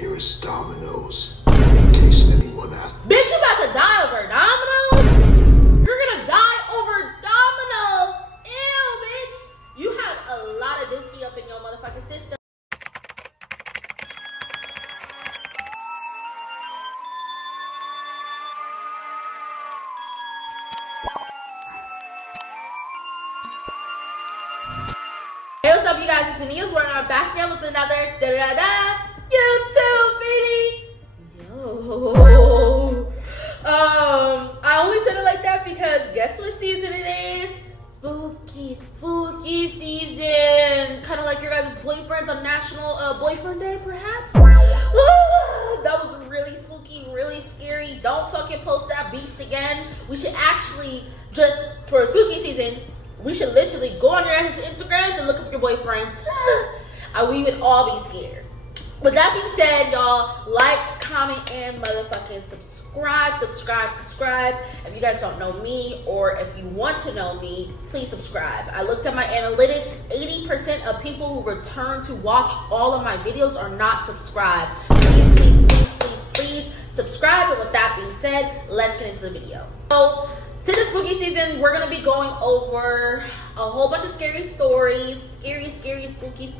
nearest Dominos. In case anyone asks. Bitch, you about to die over Dominos? You're gonna die over Dominos! Ew, bitch! You have a lot of dookie up in your motherfucking system. Hey, what's up, you guys? It's Ania's where I'm back again with another YouTube video. Yo. I only said it like that because guess what season it is? Spooky season. Kind of like your guys' boyfriends on National Boyfriend Day, perhaps. That was really spooky, really scary. Don't fucking post that beast again. We should actually just for spooky season. We should literally go on your guys' Instagrams and look up your boyfriends. We would all be scared. With that being said, y'all, like, comment, and motherfucking subscribe. If you guys don't know me, or if you want to know me, please subscribe. I looked at my analytics. 80% of people who return to watch all of my videos are not subscribed. Please subscribe. And with that being said, let's get into the video. So, since it's spooky season, we're going to be going over a whole bunch of scary stories. Scary, spooky.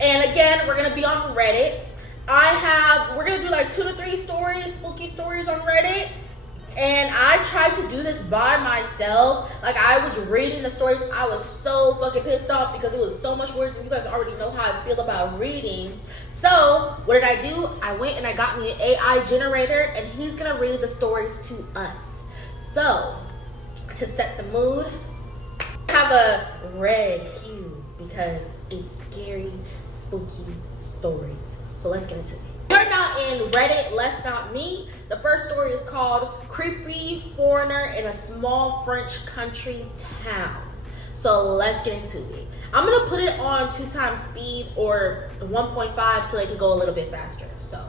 And again, we're going to be on Reddit. We're going to do like 2 to 3 stories, spooky stories on Reddit. And I tried to do this by myself. Like, I was reading the stories. I was so fucking pissed off because it was so much words. And you guys already know how I feel about reading. So, what did I do? I went and I got me an AI generator. And he's going to read the stories to us. So, to set the mood, I have a red hue because it's scary, spooky stories. So let's get into it. You're not in Reddit, let's not meet. The first story is called Creepy Foreigner in a Small French Country Town. So let's get into it. I'm going to put it on 2x speed or 1.5 so they can go a little bit faster. So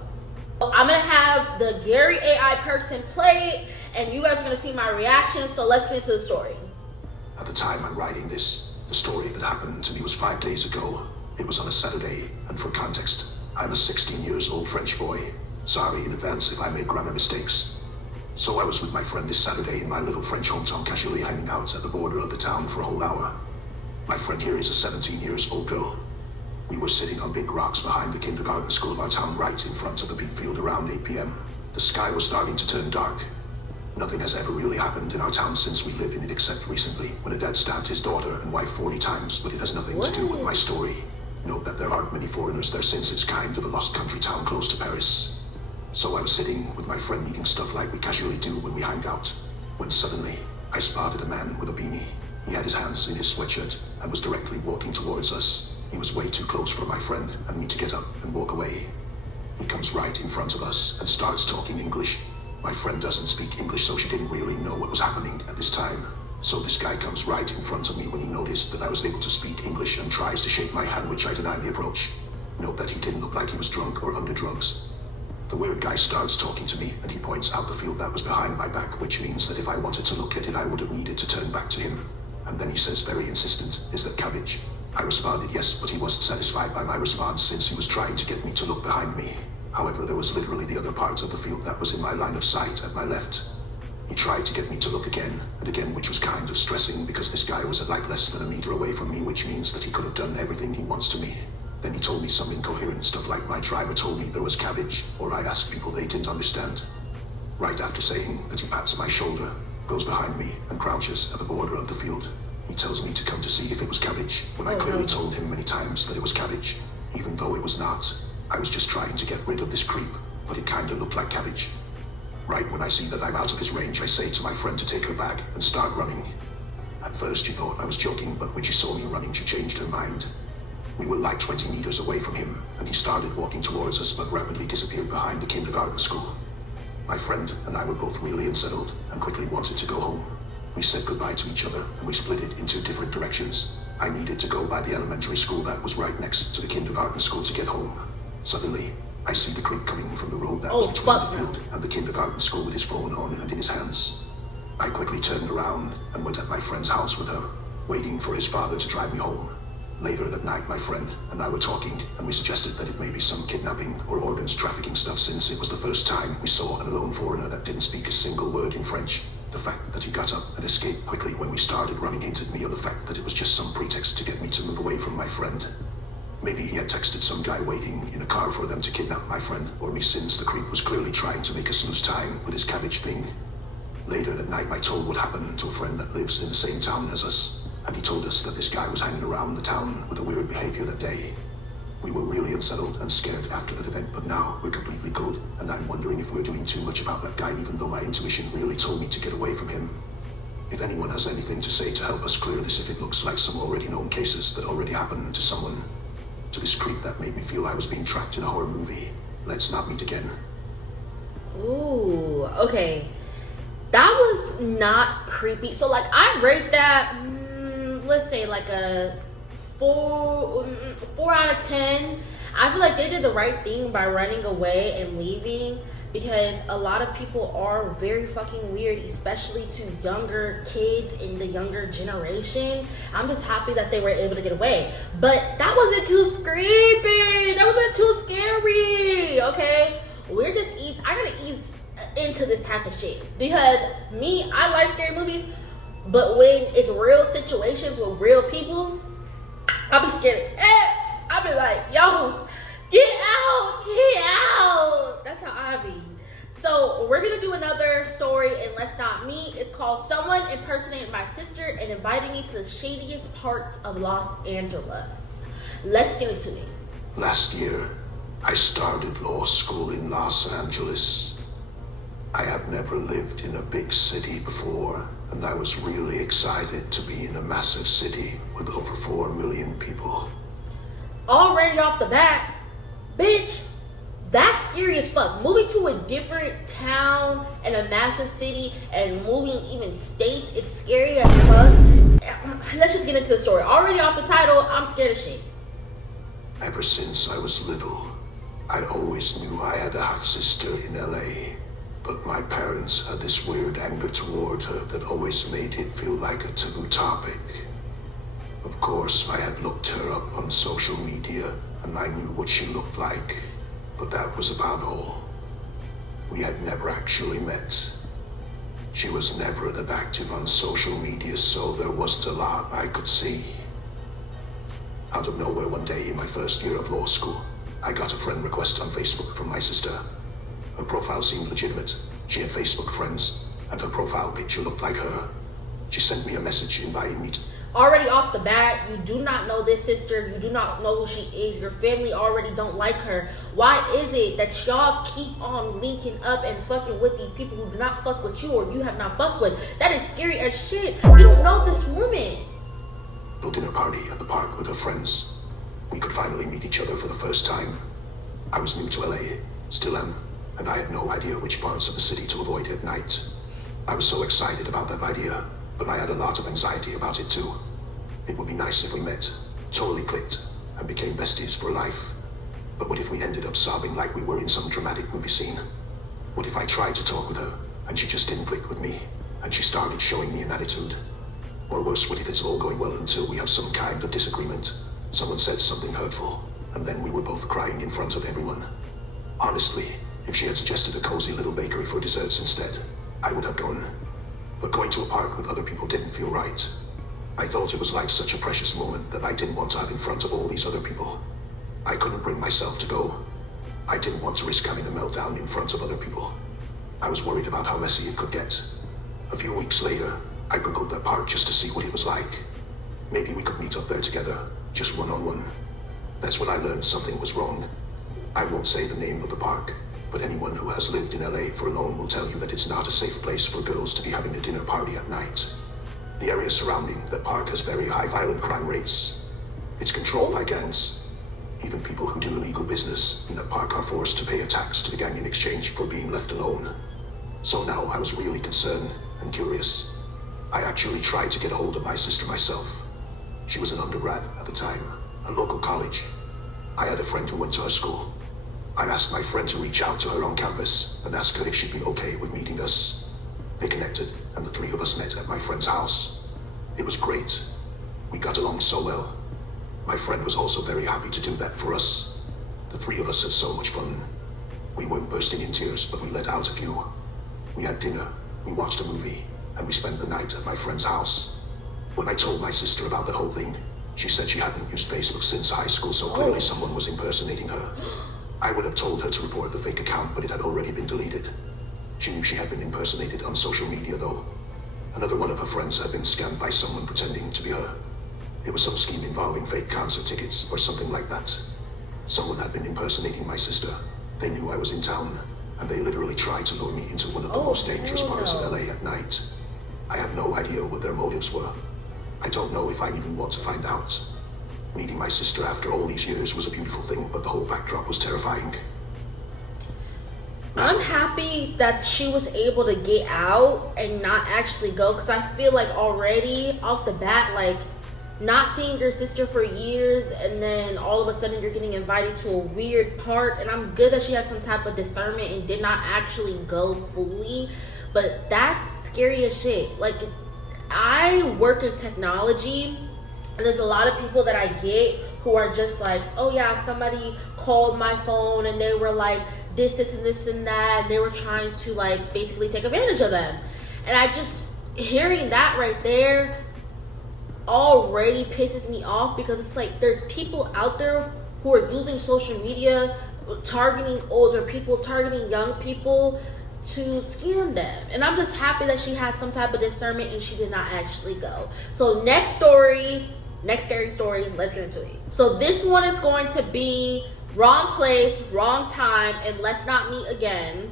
I'm going to have the Gary AI person play it. And you guys are going to see my reaction, so let's get into the story. At the time I'm writing this, the story that happened to me was 5 days ago. It was on a Saturday, and for context, I'm a 16 years old French boy. Sorry in advance if I make grammar mistakes. So I was with my friend this Saturday in my little French hometown, casually hanging out at the border of the town for a whole hour. My friend here is a 17 years old girl. We were sitting on big rocks behind the kindergarten school of our town, right in front of the big field around 8 p.m. The sky was starting to turn dark. Nothing has ever really happened in our town since we live in it except recently when a dad stabbed his daughter and wife 40 times, but it has nothing to do with my story. Note that there aren't many foreigners there since it's kind of a lost country town close to Paris. So I was sitting with my friend eating stuff like we casually do when we hang out, when suddenly I spotted a man with a beanie. He had his hands in his sweatshirt and was directly walking towards us. He was way too close for my friend and me to get up and walk away. He comes right in front of us and starts talking English. My friend doesn't speak English, so she didn't really know what was happening at this time. So this guy comes right in front of me when he noticed that I was able to speak English and tries to shake my hand, which I deny the approach. Note that he didn't look like he was drunk or under drugs. The weird guy starts talking to me and he points out the field that was behind my back, which means that if I wanted to look at it, I would have needed to turn back to him. And then he says very insistent, "Is that cabbage?" I responded yes, but he wasn't satisfied by my response since he was trying to get me to look behind me. However, there was literally the other part of the field that was in my line of sight at my left. He tried to get me to look again and again, which was kind of stressing because this guy was at like less than a meter away from me, which means that he could have done everything he wants to me. Then he told me some incoherent stuff like my driver told me there was cabbage, or I asked people they didn't understand. Right after saying that, he pats my shoulder, goes behind me and crouches at the border of the field. He tells me to come to see if it was cabbage, when I clearly told him many times that it was cabbage, even though it was not. I was just trying to get rid of this creep, but it kinda looked like cabbage. Right when I see that I'm out of his range, I say to my friend to take her bag and start running. At first she thought I was joking, but when she saw me running, she changed her mind. We were like 20 meters away from him, and he started walking towards us, but rapidly disappeared behind the kindergarten school. My friend and I were both really unsettled and quickly wanted to go home. We said goodbye to each other and we split it in 2 different directions. I needed to go by the elementary school that was right next to the kindergarten school to get home. Suddenly, I see the creep coming from the road that was between the field and the kindergarten school with his phone on and in his hands. I quickly turned around and went at my friend's house with her, waiting for his father to drive me home. Later that night, my friend and I were talking, and we suggested that it may be some kidnapping or organs trafficking stuff, since it was the first time we saw an lone foreigner that didn't speak a single word in French. The fact that he got up and escaped quickly when we started running hinted me of the fact that it was just some pretext to get me to move away from my friend. Maybe he had texted some guy waiting in a car for them to kidnap my friend, or me, since the creep was clearly trying to make us lose time with his cabbage thing. Later that night, I told what happened to a friend that lives in the same town as us, and he told us that this guy was hanging around the town with a weird behavior that day. We were really unsettled and scared after that event, but now we're completely good, and I'm wondering if we're doing too much about that guy, even though my intuition really told me to get away from him. If anyone has anything to say to help us clear this, if it looks like some already known cases that already happened to someone, to this creep that made me feel I was being trapped in a horror movie, let's not meet again. Ooh, okay. That was not creepy. So like I rate that, let's say like a 4 out of 10. I feel like they did the right thing by running away and leaving, because a lot of people are very fucking weird, especially to younger kids in the younger generation. I'm just happy that they were able to get away. But that wasn't too creepy. That wasn't too scary. Okay? I gotta ease into this type of shit. Because me, I like scary movies, but when it's real situations with real people, I'll be scared as heck. I'll be like, yo, get out. That's how I be. So we're gonna do another story in Let's Not Meet. It's called Someone Impersonated My Sister and Invited Me to the Shadiest Parts of Los Angeles. Let's get into it. Last year, I started law school in Los Angeles. I have never lived in a big city before, and I was really excited to be in a massive city with over 4 million people. Already off the bat, bitch, that's scary as fuck. Moving to a different town and a massive city and moving even states, it's scary as fuck. Let's just get into the story. Already off the title, I'm scared as shit. Ever since I was little, I always knew I had a half-sister in LA. But my parents had this weird anger toward her that always made it feel like a taboo topic. Of course, I had looked her up on social media, and I knew what she looked like, but that was about all. We had never actually met. She was never that active on social media, so there wasn't a lot I could see. Out of nowhere one day in my first year of law school, I got a friend request on Facebook from my sister. Her profile seemed legitimate. She had Facebook friends, and her profile picture looked like her. She sent me a message inviting me to... Already off the bat, you do not know this sister. You do not know who she is. Your family already don't like her. Why is it that y'all keep on linking up and fucking with these people who do not fuck with you or you have not fucked with? That is scary as shit. You don't know this woman. A dinner party at the park with her friends. We could finally meet each other for the first time. I was new to LA, still am, and I had no idea which parts of the city to avoid at night. I was so excited about that idea, but I had a lot of anxiety about it too. It would be nice if we met, totally clicked, and became besties for life. But what if we ended up sobbing like we were in some dramatic movie scene? What if I tried to talk with her, and she just didn't click with me, and she started showing me an attitude? Or worse, what if it's all going well until we have some kind of disagreement? Someone said something hurtful, and then we were both crying in front of everyone. Honestly, if she had suggested a cozy little bakery for desserts instead, I would have gone. But going to a park with other people didn't feel right. I thought it was like such a precious moment that I didn't want to have in front of all these other people. I couldn't bring myself to go. I didn't want to risk having a meltdown in front of other people. I was worried about how messy it could get. A few weeks later, I googled that park just to see what it was like. Maybe we could meet up there together, just one-on-one. That's when I learned something was wrong. I won't say the name of the park, but anyone who has lived in LA for long will tell you that it's not a safe place for girls to be having a dinner party at night. The area surrounding the park has very high violent crime rates. It's controlled by gangs. Even people who do illegal business in the park are forced to pay a tax to the gang in exchange for being left alone. So now I was really concerned and curious. I actually tried to get a hold of my sister myself. She was an undergrad at the time, a local college. I had a friend who went to her school. I asked my friend to reach out to her on campus and ask her if she'd be okay with meeting us. They connected, and the three of us met at my friend's house. It was great. We got along so well. My friend was also very happy to do that for us. The three of us had so much fun. We weren't bursting in tears, but we let out a few. We had dinner, we watched a movie, and we spent the night at my friend's house. When I told my sister about the whole thing, she said she hadn't used Facebook since high school, so clearly someone was impersonating her. I would have told her to report the fake account, but it had already been deleted. She knew she had been impersonated on social media, though. Another one of her friends had been scammed by someone pretending to be her. It was some scheme involving fake concert tickets or something like that. Someone had been impersonating my sister. They knew I was in town, and they literally tried to lure me into one of the most dangerous parts of LA at night. I have no idea what their motives were. I don't know if I even want to find out. Meeting my sister after all these years was a beautiful thing, but the whole backdrop was terrifying. I'm happy that she was able to get out and not actually go, because I feel like already off the bat, like, not seeing your sister for years and then all of a sudden you're getting invited to a weird part. And I'm good that she had some type of discernment and did not actually go fully, but that's scary as shit. Like, I work in technology, and there's a lot of people that I get who are just like, oh yeah, somebody called my phone and they were like this and this and that, and they were trying to like basically take advantage of them. And I just, hearing that right there already pisses me off, because it's like there's people out there who are using social media, targeting older people, targeting young people to scam them. And I'm just happy that she had some type of discernment and she did not actually go. So next scary story, let's get into it. So this one is going to be wrong place, wrong time, and let's not meet again.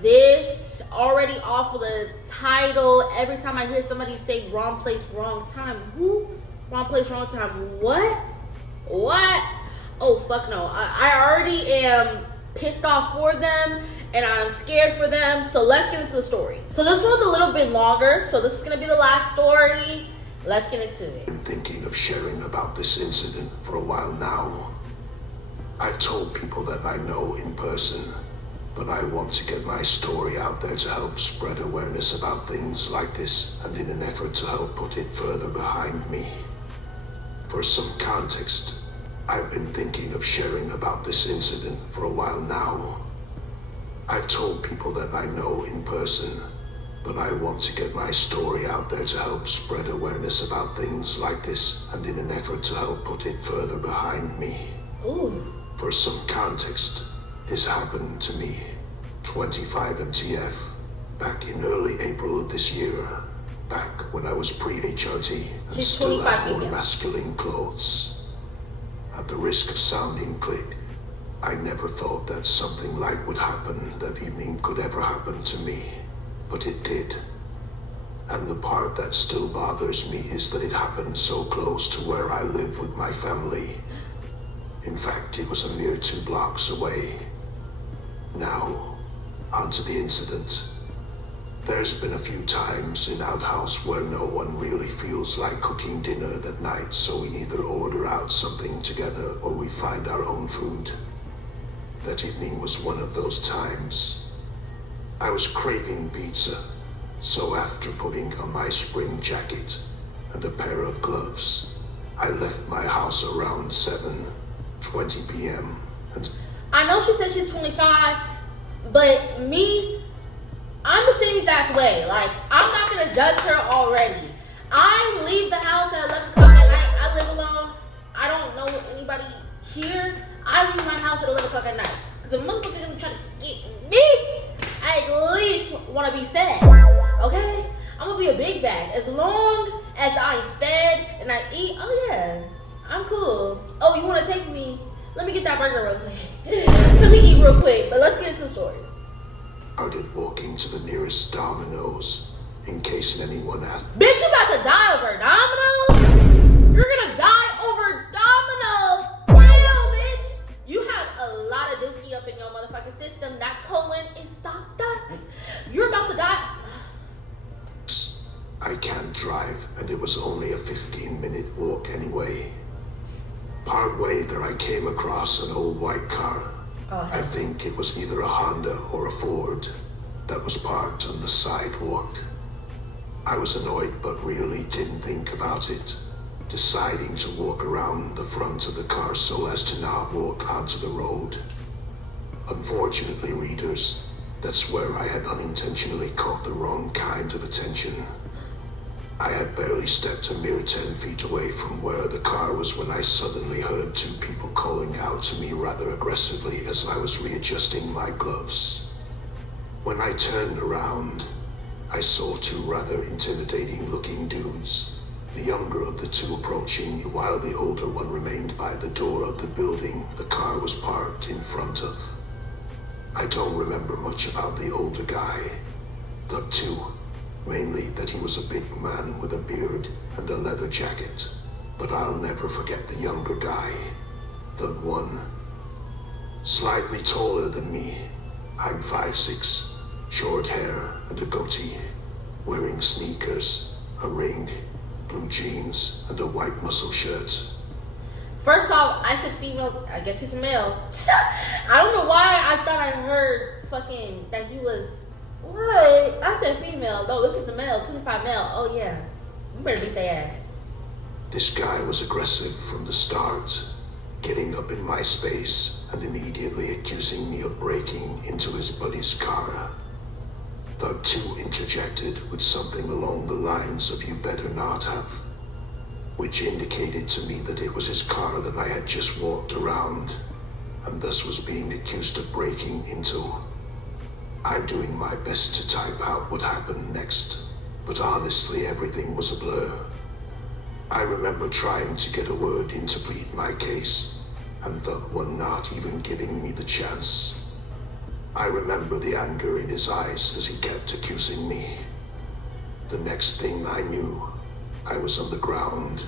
This already off of the title, every time I hear somebody say wrong place, wrong time, who? Wrong place, wrong time, what? Oh, fuck no. I already am pissed off for them, and I'm scared for them. So let's get into the story. So this one's a little bit longer, so this is gonna be the last story. Let's get into it. I've been thinking of sharing about this incident for a while now. I've told people that I know in person, but I want to get my story out there to help spread awareness about things like this, and in an effort to help put it further behind me. For some context, I've been thinking of sharing about this incident for a while now. I've told people that I know in person, but I want to get my story out there to help spread awareness about things like this, and in an effort to help put it further behind me. Ooh. For some context, this happened to me, 25 MTF, back in early April of this year, back when I was pre-HRT and She's still 25 had more female. masculine clothes. At the risk of sounding click, I never thought that something like would happen that evening could ever happen to me, but it did. And the part that still bothers me is that it happened so close to where I live with my family. In fact, it was a mere 2 blocks away. Now, onto the incident. There's been a few times in our house where no one really feels like cooking dinner that night, so we either order out something together or we find our own food. That evening was one of those times. I was craving pizza, so after putting on my spring jacket and a pair of gloves, I left my house around 7:20 p.m. and I know she said she's 25, but me, I'm the same exact way. Like, I'm not gonna judge her already. I leave the house at 11 o'clock at night. I live alone. I don't know anybody here. I leave my house at 11 o'clock at night. Because if a motherfucker gonna try to get me, I at least want to be fed. Okay? I'm gonna be a big bag. As long as I'm fed and I eat, oh yeah, I'm cool. Oh, you wanna take me? Let me get that burger real quick. Let me eat real quick, but let's get into the story. started walking to the nearest Dominos, in case anyone asked. Bitch, you about to die over Domino's? You're gonna die over Domino's. Damn, bitch. You have a lot of dookie up in your motherfucking system. That colon is stopped up. You're about to die. I can't drive, and it was only a 15-minute walk anyway. Partway there I came across an old white car. I think it was either a Honda or a Ford that was parked on the sidewalk. I was annoyed but really didn't think about it. deciding to walk around the front of the car so as to not walk onto the road. Unfortunately, readers, that's where I had unintentionally caught the wrong kind of attention. I had barely stepped a mere 10 feet away from where the car was when I suddenly heard two people calling out to me rather aggressively as I was readjusting my gloves. When I turned around, I saw two rather intimidating-looking dudes, the younger of the two approaching me while the older one remained by the door of the building the car was parked in front of. I don't remember much about the older guy, Doug 2, mainly that he was a big man with a beard and a leather jacket, but I'll never forget the younger guy, Doug 1. Slightly taller than me, I'm 5'6", short hair and a goatee, wearing sneakers, a ring, blue jeans, and a white muscle shirt. First off, I said female. I guess he's a male. I don't know why I thought I heard fucking that he was. What? I said female. No, this is a male. 25 male. Oh yeah. You better beat their ass. This guy was aggressive from the start, getting up in my space and immediately accusing me of breaking into his buddy's car. Doug 2 interjected with something along the lines of "you better not have," which indicated to me that it was his car that I had just walked around, and thus was being accused of breaking into. I'm doing my best to type out what happened next, but honestly everything was a blur. I remember trying to get a word in to plead my case, and Doug 1 not even giving me the chance. I remember the anger in his eyes as he kept accusing me. The next thing I knew, I was on the ground,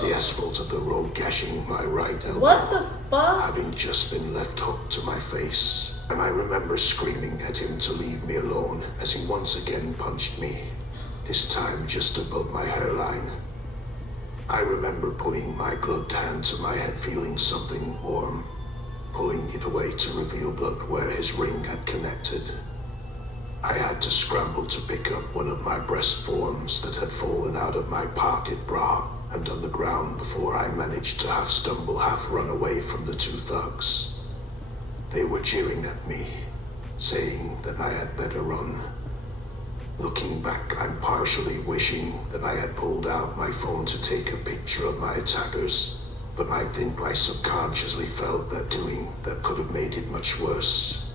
the asphalt of the road gashing my right elbow. What the fuck? Having just been left hooked to my face. And I remember screaming at him to leave me alone as he once again punched me, this time just above my hairline. I remember putting my gloved hand to my head, feeling something warm, pulling it away to reveal blood where his ring had connected. I had to scramble to pick up one of my breast forms that had fallen out of my pocket bra and on the ground before I managed to half stumble, half run away from the two thugs. They were jeering at me, saying that I had better run. Looking back, I'm partially wishing that I had pulled out my phone to take a picture of my attackers, but I think I subconsciously felt that doing that could have made it much worse.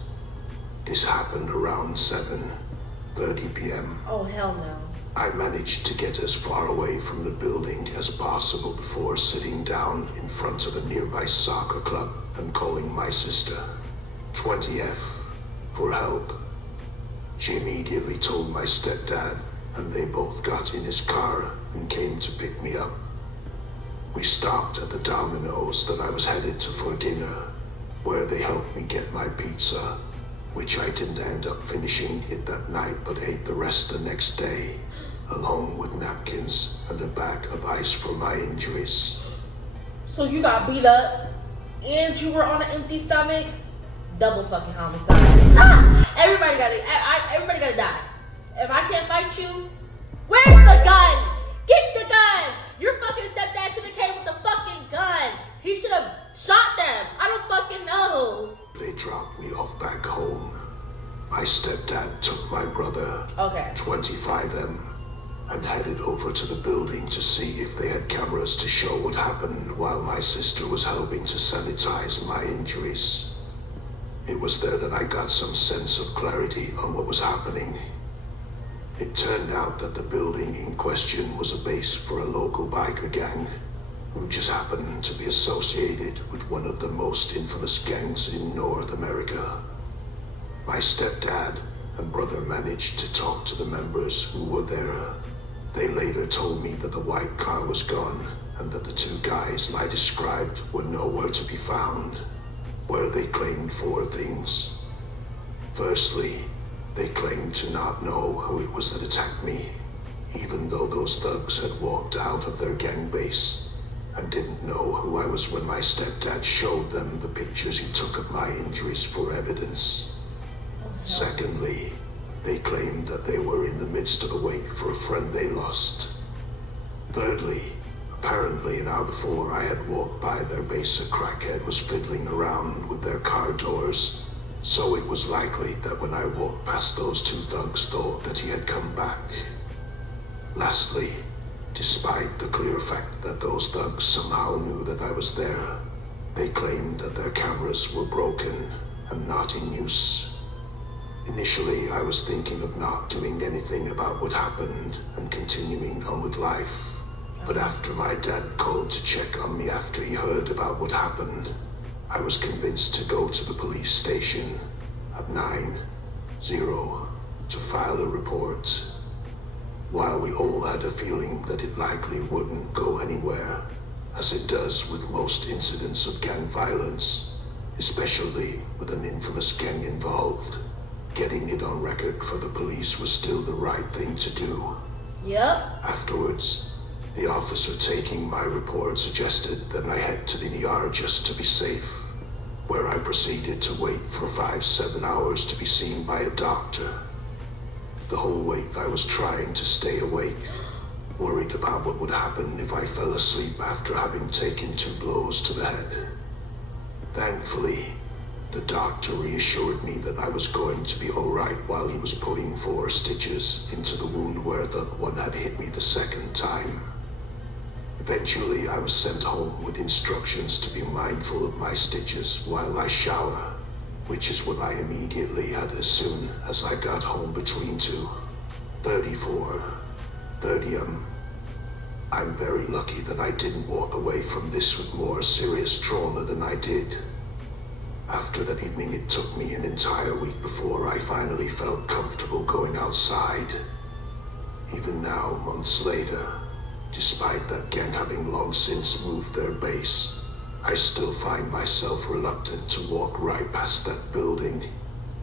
This happened around 7:30 p.m. Oh hell no. I managed to get as far away from the building as possible before sitting down in front of a nearby soccer club and calling my sister, 20F, for help. She immediately told my stepdad, and they both got in his car and came to pick me up. We stopped at the Dominos that I was headed to for dinner, where they helped me get my pizza, which I didn't end up finishing it that night but ate the rest the next day, along with napkins and a bag of ice for my injuries. So you got beat up and you were on an empty stomach? Double fucking homicide. Everybody gotta die. If I can't fight you, where's the gun? Get the gun! Your fucking stepdad should have came with the fucking gun. He should have shot them. I don't fucking know. They dropped me off back home. My stepdad took my brother, Okay. 25M, and headed over to the building to see if they had cameras to show what happened while my sister was helping to sanitize my injuries. It was there that I got some sense of clarity on what was happening. It turned out that the building in question was a base for a local biker gang, who just happened to be associated with one of the most infamous gangs in North America. My stepdad and brother managed to talk to the members who were there. They later told me that the white car was gone and that the two guys I described were nowhere to be found, where they claimed 4 things. Firstly, they claimed to not know who it was that attacked me, even though those thugs had walked out of their gang base and didn't know who I was when my stepdad showed them the pictures he took of my injuries for evidence. Secondly, they claimed that they were in the midst of a wake for a friend they lost. Thirdly, Apparently, an hour before I had walked by their base, a crackhead was fiddling around with their car doors. So it was likely that when I walked past, those two thugs thought that he had come back. Lastly, despite the clear fact that those thugs somehow knew that I was there, they claimed that their cameras were broken and not in use. Initially, I was thinking of not doing anything about what happened and continuing on with life. But after my dad called to check on me after he heard about what happened, I was convinced to go to the police station at 9-0 to file a report. While we all had a feeling that it likely wouldn't go anywhere, as it does with most incidents of gang violence, especially with an infamous gang involved, getting it on record for the police was still the right thing to do. Yep. Afterwards, the officer taking my report suggested that I head to the ER just to be safe, where I proceeded to wait for 5-7 hours to be seen by a doctor. The whole wait I was trying to stay awake, worried about what would happen if I fell asleep after having taken 2 blows to the head. Thankfully, the doctor reassured me that I was going to be alright while he was putting 4 stitches into the wound where the one had hit me the second time. Eventually, I was sent home with instructions to be mindful of my stitches while I shower, which is what I immediately had as soon as I got home between 2:34 I'm very lucky that I didn't walk away from this with more serious trauma than I did. After that evening, it took me an entire week before I finally felt comfortable going outside. Even now, months later, despite that gang having long since moved their base, I still find myself reluctant to walk right past that building,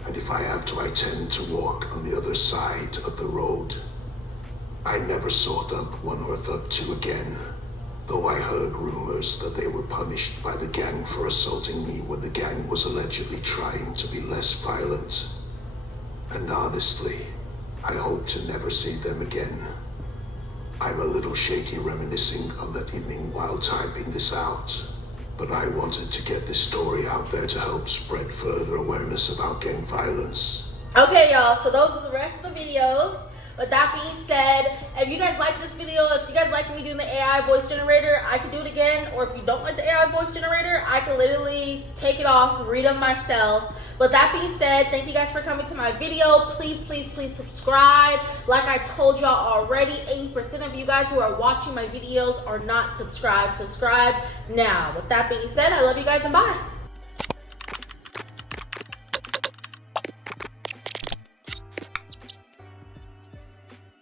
and if I have to, I tend to walk on the other side of the road. I never saw Thug 1 or Thug 2 again, though I heard rumors that they were punished by the gang for assaulting me when the gang was allegedly trying to be less violent. And honestly, I hope to never see them again. I'm a little shaky reminiscing on that evening while typing this out, but I wanted to get this story out there to help spread further awareness about gang violence. Okay, y'all, so those are the rest of the videos. With that being said, if you guys like this video, if you guys like me doing the AI voice generator, I can do it again. Or if you don't like the AI voice generator, I can literally take it off, read them myself. With that being said, thank you guys for coming to my video. Please, please, please subscribe. Like I told y'all already, 80% of you guys who are watching my videos are not subscribed. Subscribe now. With that being said, I love you guys and bye.